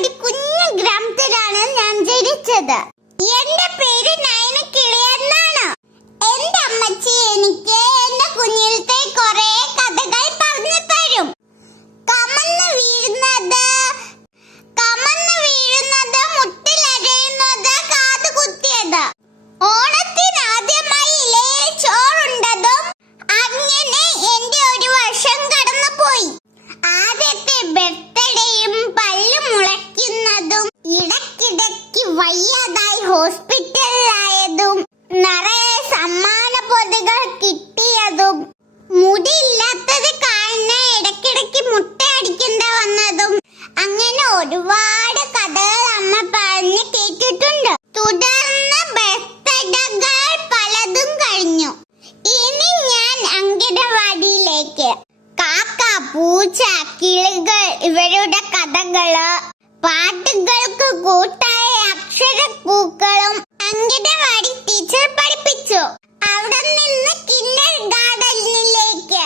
ഒരു കുഞ്ഞു ഗ്രാമത്തിലാണ് ഞാൻ ജനിച്ചത്. എന്റെ പേര് നയനക്കിളി എന്നാണ്. എന്റെ അമ്മച്ചി എനിക്ക് എന്റെ കുഞ്ഞിലത്തെ കുറെ കഥകൾ പറഞ്ഞു തരും. കമന്ന് വീഴുന്നത്, മുട്ടിലരയുന്നത്, കാത് കുത്തിയത്, ഓണത്തിന് ആദ്യമായി ഇലയിൽ ചോറുണ്ടതും. അങ്ങനെ എന്റെ ഒരു വർഷം കടന്നുപോയി. ആദ്യത്തെ ബർത്ത്ഡേയും പല്ല് മുളയ്ക്കുന്നതും, ഇടയ്ക്കിടയ്ക്ക് വയ്യാതായി ഹോസ്പിറ്റലിലായതും, നിറയെ സമ്മാന പൊതികൾ കിട്ടിയതും, മുടിയില്ലാത്തത് കാരണം ഇടയ്ക്കിടയ്ക്ക് മുട്ടയടിക്കേണ്ട വന്നതും, അങ്ങനെ ഒരുപാട് കഥകൾ അമ്മ പറഞ്ഞ് കേട്ടിട്ടുണ്ട്. തുടർന്ന് ബർത്ത്ഡേകൾ പലതും കഴിഞ്ഞു. ഇനി ഞാൻ അംഗനവാടിയിലേക്ക്. കാക്ക, പൂച്ച, കിളികൾ ഇവരുടെ കഥകള്, പാട്ടുകൾക്ക് കൂട്ടായ അക്ഷരപ്പൂക്കളും അംഗനവാടി ടീച്ചർ പഠിപ്പിച്ചു. അവിടെ നിന്ന് കിൻഡർ ഗാർഡനിലേക്ക്.